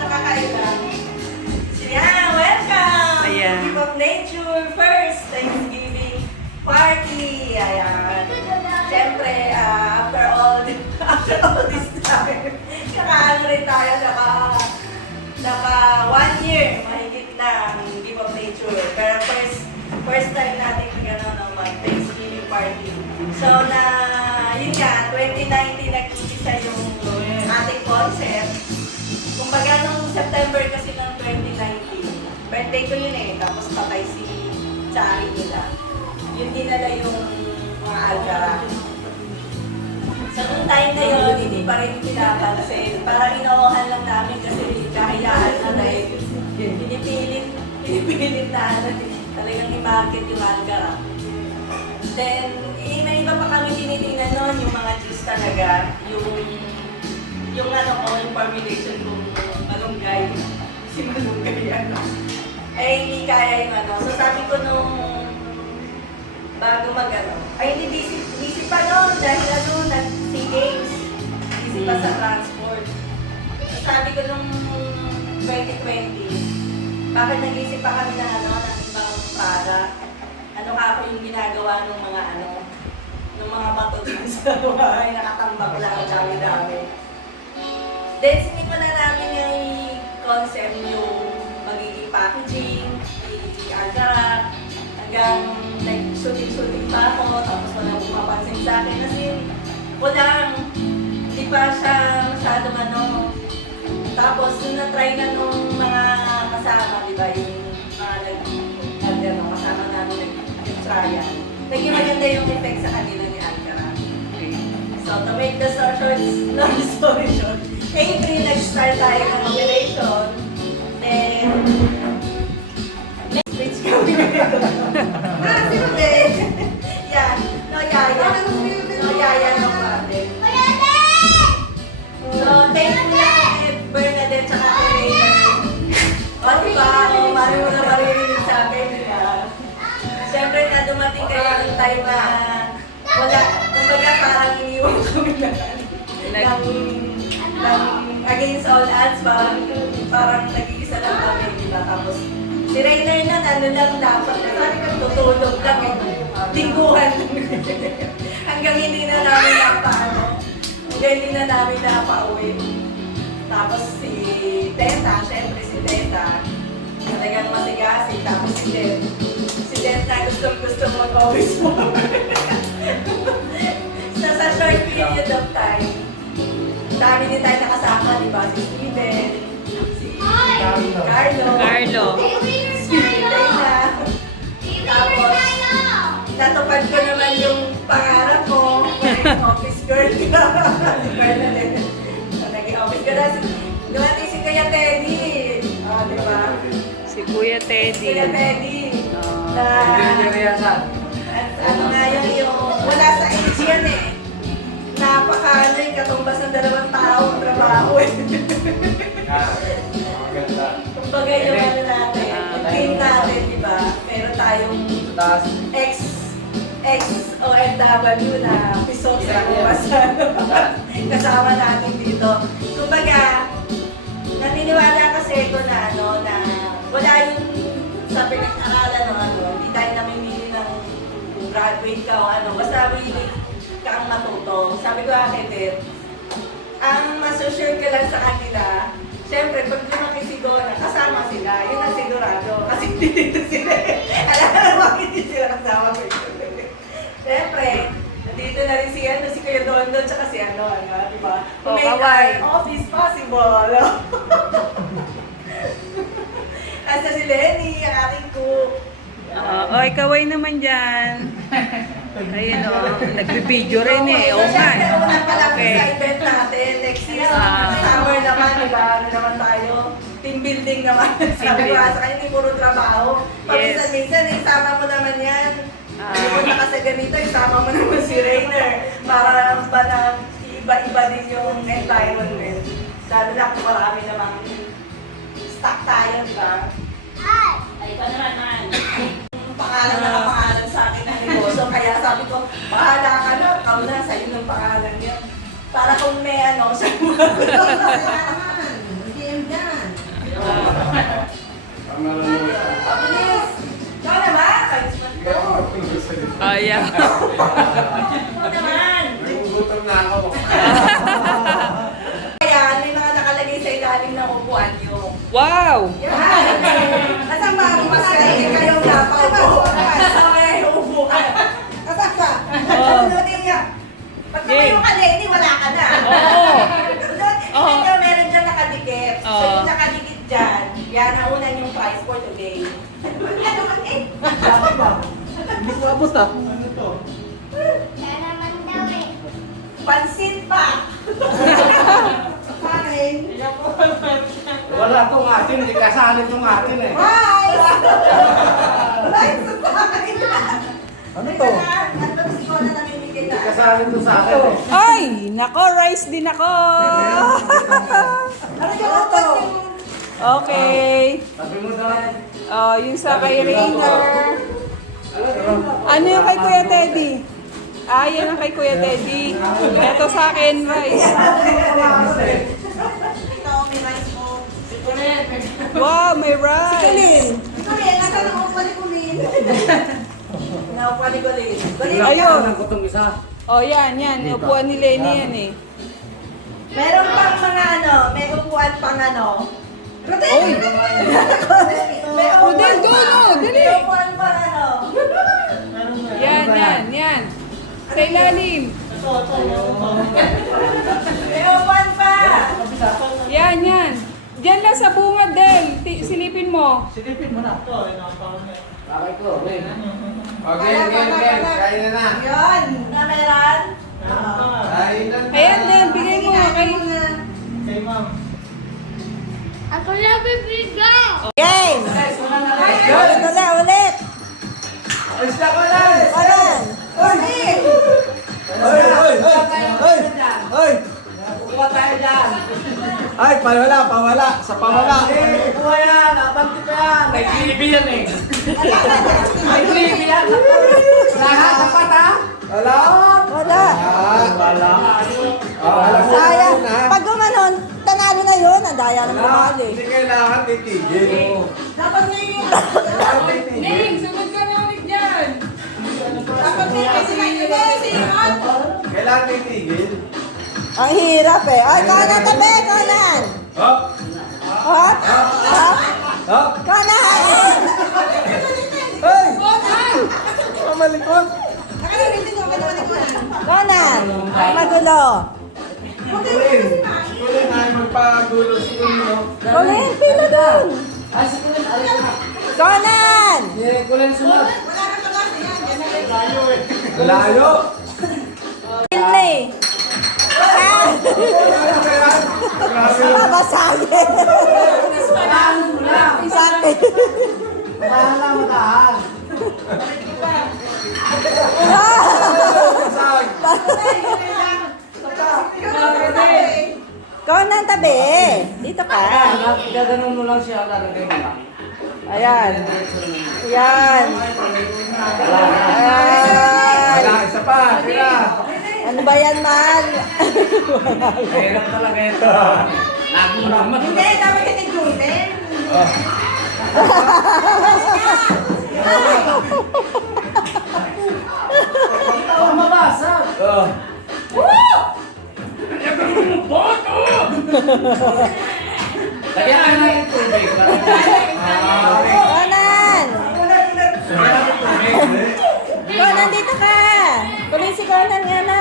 Nakakaiba. Yeah, welcome! Ayan. Keep of Nature first Thanksgiving party. Ayan. Siyempre, after all this time, kakaano rin tayo, naka 1 year, mahigit na ang Keep of Nature. Pero first time natin magano ng Thanksgiving party. So, yun nga, 2019 nag-umpisa yung ating concept. Kumbaga, nung September kasi ng 2019, birthday ko yun eh, tapos patay si Chari nila. Yun dinala yung mga algara. Sa nung time na yun, hindi pa rin pinapansin. Parang inawahan lang namin kasi kahayaan na dahil pinipilit na talagang i-market yung algara. Then, iba pa kami tinitingnan nun, yung mga juice talaga, yung formulation kung malunggay, si malunggay hindi kaya yung So sabi ko nung bago hindi busy pa noon dahil si Games, busy pa sa transport. So sabi ko nung 2020, bakit nag-isip pa kami ng ibang product? Ano ka ako yung ginagawa ng mga bato dun sa bahay, nakatambak lang, dami-dami. Then, sinipan na namin yung concept, yung magiging packaging, i-agara, hanggang nag-shooting pa ako, tapos walang pumapansin sa akin. Kasi hindi pa siya masyadong Tapos, nung na-try na nung mga kasama, di ba, yung mga kasama namin nag-trial. Naging maganda yung effect sa kanila ni Alcara. So, to make the long story short, April, nag-start tayo ng operation. Then, next switch kami. Sino din? Yan. No yaya, no problem. So, thankful na kay Bernadette tsaka kay Reyna. Diba? Maririnig sa akin. Siyempre na dumating kayo ng time na kumbaga parang iniwan kami against all odds, parang nag-iisa lang kami, diba? Tapos, si Rainer lang dapat, tutulog lang lingguhan. Hanggang hindi na namin napauwi. Tapos si Teta, syempre si Teta, talagang masigasig. Tapos si Teta gusto mag-office mo. Sa short period of time, dami din tayo nakasama, di ba? Si Steven, si Carlo, si Tena. Tapos, natupad ko naman yung pangarap ko, maging office girl ka. Si Bernadette, naging office girl. Dumating si Kuya Teddy. Di ba? Si Kuya Teddy. Wala sa age yan eh. Katumbas ng 2 taong trabaho eh. Kumbaga yung natin, team natin, di ba? Meron tayong ex-OFW na pisong sa kumasan. Kasama natin dito. Kumbaga, naniniwala kasi ito na wala yung sa pinag-aralan hindi tayo namimili ng graduate ka o basta willing ka ang matuto. Sabi ko kay Beth, ang masusure ka lang sa kanila, syempre, pag lumaki si Donna, kasama sila, yun ang sigurado. Kasi dito sila alam naman, hindi sila kasama ko. Syempre, nandito na rin si Kuya Dondon, tsaka si di ba? Make our office possible. Asa si Lenny, ang ating cook. Kaway naman dyan. Ayun nagbibideo rin eh. So, syempre, una pa lang Okay. sa event natin, next year, summer naman, diba? Naman tayo, team building naman. Sabi ko sa kanya, hindi puro trabaho. Paminsan-minsan, isama mo naman yan. Hindi mo na kasi ganito, isama mo naman si Rainer. Para iba-iba din yung environment. Lalo na kung marami namang stock tayo, diba? Ay, iba naman. Pangalan sa akin na negosyo. Kaya sabi ko, bahala ka na, ikaw na, sa'yo ng pangalan yan. Para kung may Hindi yeah. Ano naman? Nagugutom na ako. Ayan, may mga nakalagay sa ilalim ng upuan nyo. Wow! Yan! Asan ba? Mas kayong napaupo. Asan may upuan? Asan ka? Oh. Pag tumayo ka, Lenny, wala ka na. Oo. Oo. Ito, meron dyan nakadikit. So, Oo. yung nakadikit dyan, yan ang unang yung prize for today. Ano man eh? Hindi ko abot ah. Pansit pa! Kain. Wala tong atin, hindi kasali tong atin eh. Rice! Rice sa kain. Ano to? Ano si Kona namimigay Hindi na? kasali to sa akin eh. Ay! Nako, rice din ako! Ano yung utot yung... Okay. Sabi mo daw. Oh, yung sa kay Rainer. Ano yung kay Kuya Teddy? Ah, yan ang kay Kuya Teddy. Ito sa akin, rice. Ito, may rice mo. Wow, may rice. Kulin, nasa na upo ni Kulin? Naupo ni Kulin. Kulin. Ayun. Ang kutong isa. Oh, yan. Upuan ni Lenny yan eh. Meron pang mga ano, may upuan pang ano. Rodel! Oy! May Rodel, go, no! Dali! May upuan pang ano. Yan. Sa ilalim. May upuan pa! Yan. Diyan lang sa bungad, Del. Silipin mo. Silipin mo na. Bakit ko? Okay, kain na na. Yun, na meron. Kain na na. Ayan, Del. Bigay mo kay... Ako na bibigyan! Game! Ulit! Alis na ko lang! Ulit! Hoy! Kukuha tayo dyan. Ay, pawala. Sa pawala. Kukuha yan. Abanti pa yan. May klibi yan eh. May klibi yan. Lahat, dapat ha? Wala. Wala. Wala. Sayang. Pag gumanon, tanalo na yun. Ang daya naman mahal eh. Hindi kailangan titigil. Dapat na yun. Kailangan titigil. Ning, sunod ka na ulit dyan. Dapat na yun. Kailangan titigil. Ang hirap eh. Ay, kanan tabi, kanan. Hop! Hop. Hop. Hop! Kanan. Hey! Malikot! Kanan. Magulo. Kulin! Kulin ay magpagulo si Kulin. Kulin, pila doon. Kanan. Kulin sunod. Layo! Pinlay. Babasagin. Sakit. Bahala mo tahan. Kanan tabi. Dito ka. Gaganon mo lang siya, lalagay mo lang. Ayan. Ayan. Ayan. Wala, isa pa, tira. Ano ba yan, mahal? Mahirap talaga ito. Nagmuramat. Hindi, dapat ka ni Julen. Mabasag. Oh. Lagyan ka na yung tubig. Kanan. Kanan, dito ka. Tuloy si Kanan nga na.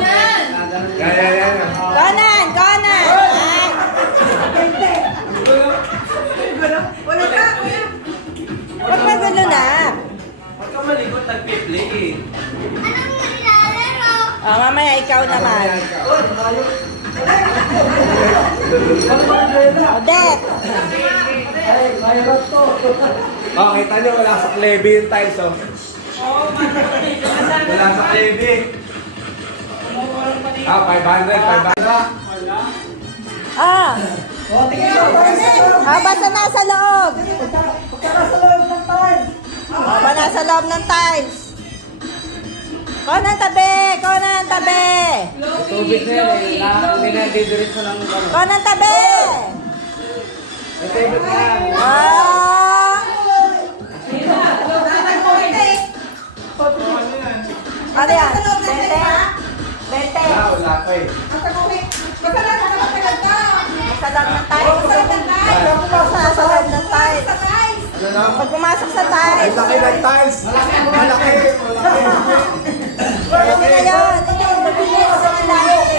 Yan. Kanan, kanan. Huwag magulo na. Huwag ka malikot, nagpipli eh. Anong nilalaro? Mamaya ikaw naman. Odette. Oh, kita nyo, wala sa klebe yung tiles, oh. Wala sa klebe. Ah, 500. Ah. Basta nasa loob. Nasa loob ng tiles. Kanan tabi! Kanan tabi! Tubig na yun, hindi na didiretso ng gano'n. Kanan tabi! May tubig na yan. Ah! loob ng tiles. Sa loob ng tiles. Ano na? Pag pumasok sa Ay, tiles. laki ng tiles. Malaki. Ano na yun? Lumilis naman lagi.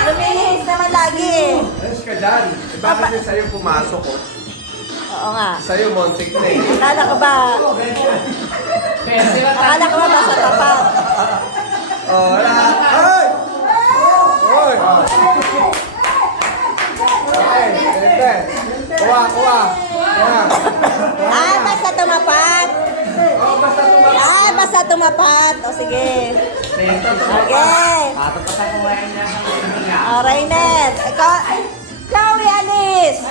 Lumilis naman lagi. Ayos ka dyan. Eh, bakit yung sa'yo pumasok ko? Oo nga. Sa'yo, montik na eh. Akala ko ba? Akala ko ba nasa tapat? Oh, wala. Ay! Hoy! Okay, ente. Kuha, kuha. Kuha. Ah, basta tumapat. Oh, basta tumakas. Ah, basta tumapat. O sige. Okay. Tatapatan ko ngayon niya. O, Rainer. Chloe, Alice.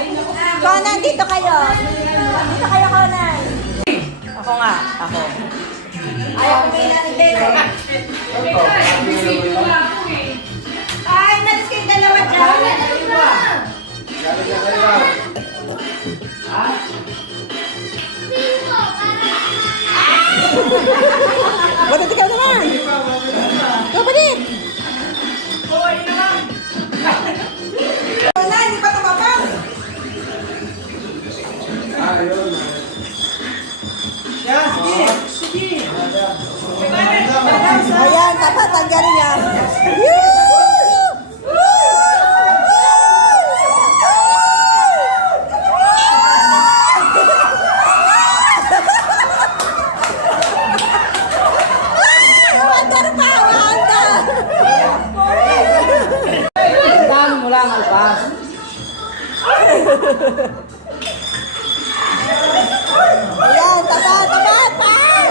Conan, dito kayo. Dito kayo, Conan. Ako nga. Ako. Ayaw ko may nanibero. Ay, nalis kayo dalawa dyan. Galing na kayo. Ba't ka naman? Kapalit. Wala, hindi pa tumapang. Ayun. Ayan, tapat ang galing niya. Tandaan mo lang, Alpas. Ayan, tapat, tapat, tapat.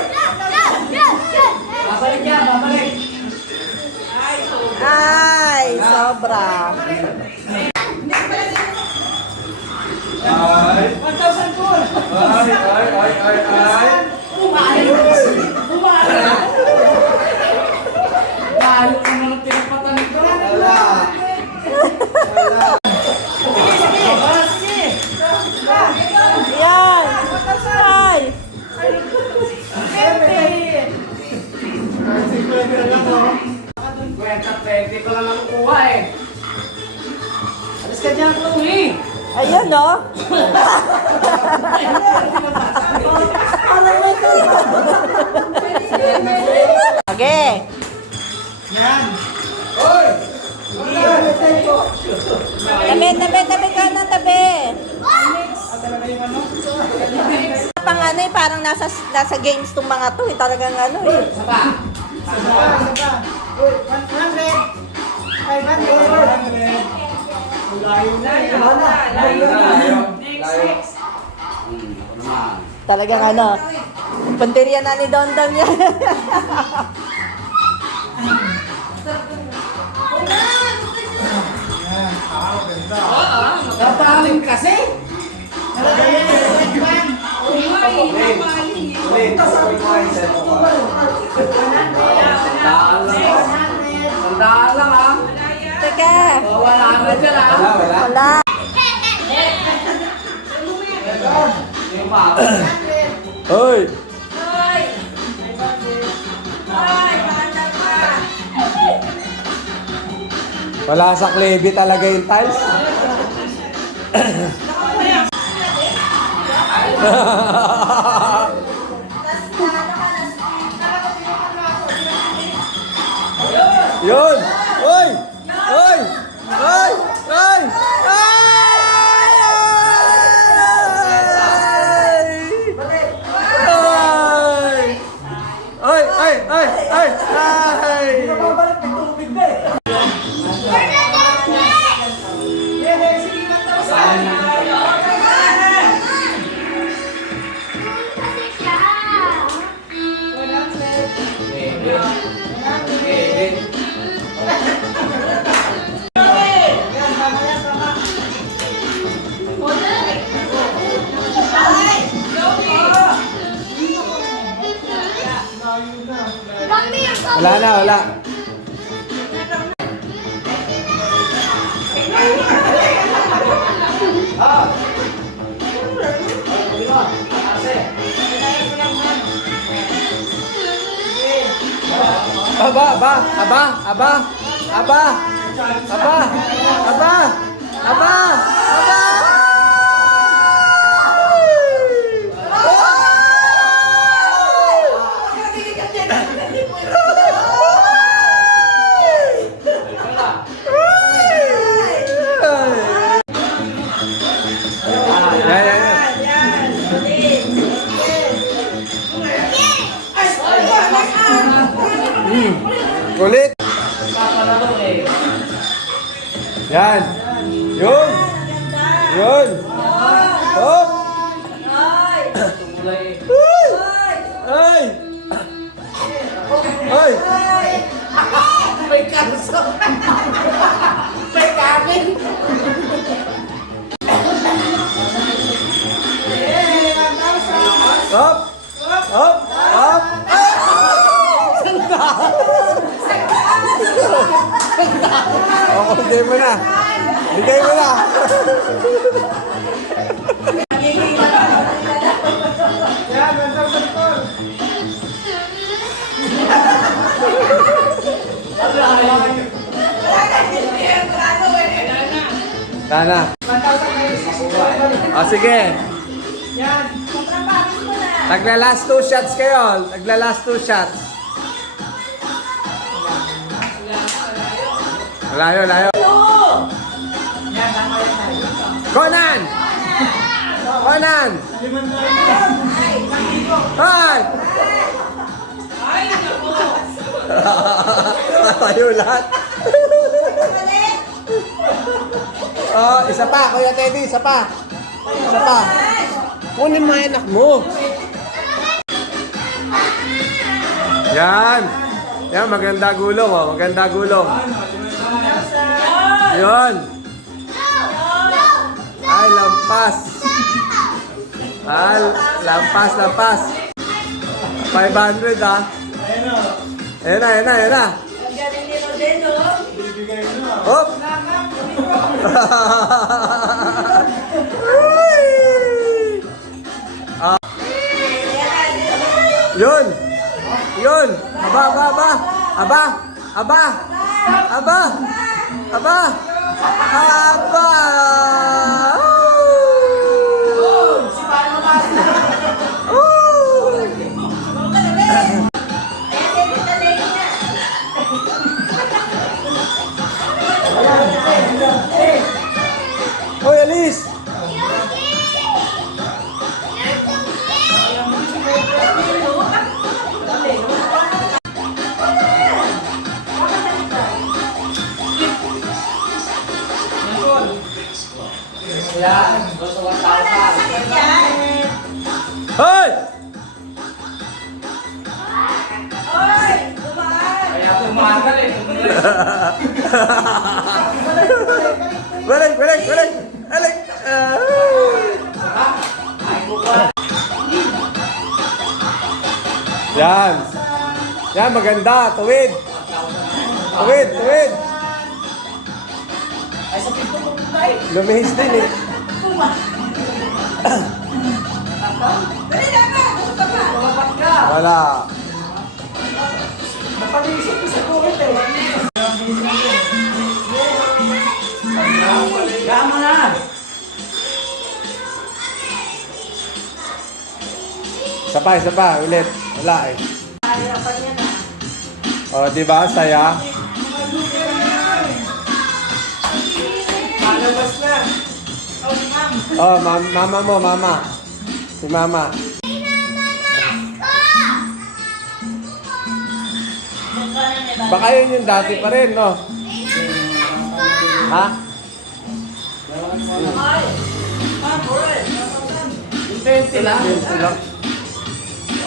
Babalik yan, babalik. Ay, sobra. Ay. 1,000 goal. Ay. Lalo ko naman pinapatanig ko. Wala. Wala. Ayan. Ay. Kwenta, 20 ko lang nakukuha eh. Alis ka dyan, Chloe. Ayun, no? Okay. Hoy! Tabi ka na, tabi. Pang ano eh, parang nasa games tong mga to eh. Talagang ano eh. Talagang ano. Punteriya na ni Dondon yan. Napaling kasi. Tandaan lang ha. Teka. Wala na dyan ha. Wala. Hoy! Wala sa Clevy talaga yung tiles. Yun! Hoy! Hoy! Hoy! Hoy! Ay! Ay! Ay! Ay! Ay! Wala na, wala. Aba, aba, aba, aba, aba, aba, aba, Yun. Hop. Ay! Ay. Ay! Ay. Ay. May kanso. May kanin. Hop. Hop. Hop. Oh, bigay mo na. Bigay mo na. Yan, nandang santol. Dana. O, sige. Yan. Tagla last 2 shots kayo. Tagla last 2 shots. Layo, layo. Yan, tama yan. Conan! Conan! Hoy! Tayo lahat. Oh, isa pa, Kuya Teddy, isa pa. Isa pa. Kunin mo yung anak mo. Yan. Yan, maganda gulong, oh. Maganda gulong. Yun. Ay, lampas. Ay, lampas, lampas. 500, ah. Ayan na, ayan na, ayan na. Ang galing ni Rodeno. Hop! Yun! Yun! Aba, aba, aba! Aba! Aba! Aba! Aba! Aba! Si Paano Master. Hoy, Alice! Yan, doon sa 1,000. Hoy! Ay! Dumaan! Kaya tumagal eh. Balik, balik, balik! Balik! Ay, kukuha. Yan! Yan, maganda! Tuwid! Tuwid, tuwid! Ay, sa pinto mo tayo. Lumihis din eh. Dali na ka! Gusto pa! Tumapat ka. Wala. Napag-iisip ko sa kulit eh. Gama na. Isa pa, isa pa. Ulit. Wala eh. Hirapan niya na. O, di ba? Saya. Malabas na. Oh, mama mo, mama. Si mama. Baka yun yung dati pa rin, no? Ha? Intente lang. Ito lang.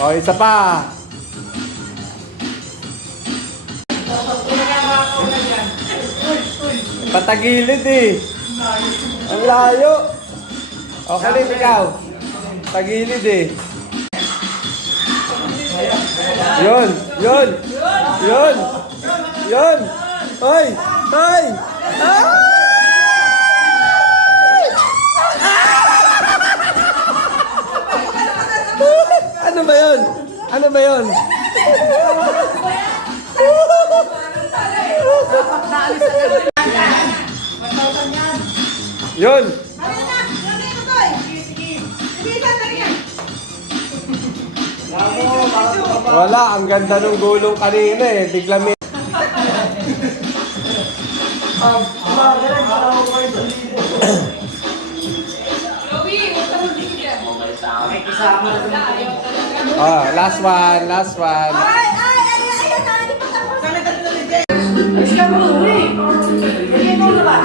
O, isa pa. Patagilid eh. Ang layo. O, kalim ikaw. Tagilid eh. Yun, yun. Yun. Yun. Hoy! Hoy! Ah! Ano ba yun? Ano ba yun? Yun! Ano na? Ano ito to eh? Sige, sige. Ibisan na yan. Wala, ang ganda ng gulong kanina eh. Bigla may... Last one, last one. Ay! Ay! Ay! Ay! Hindi pa tapos. Alis ka mo, uwi. Hindi mo na ba?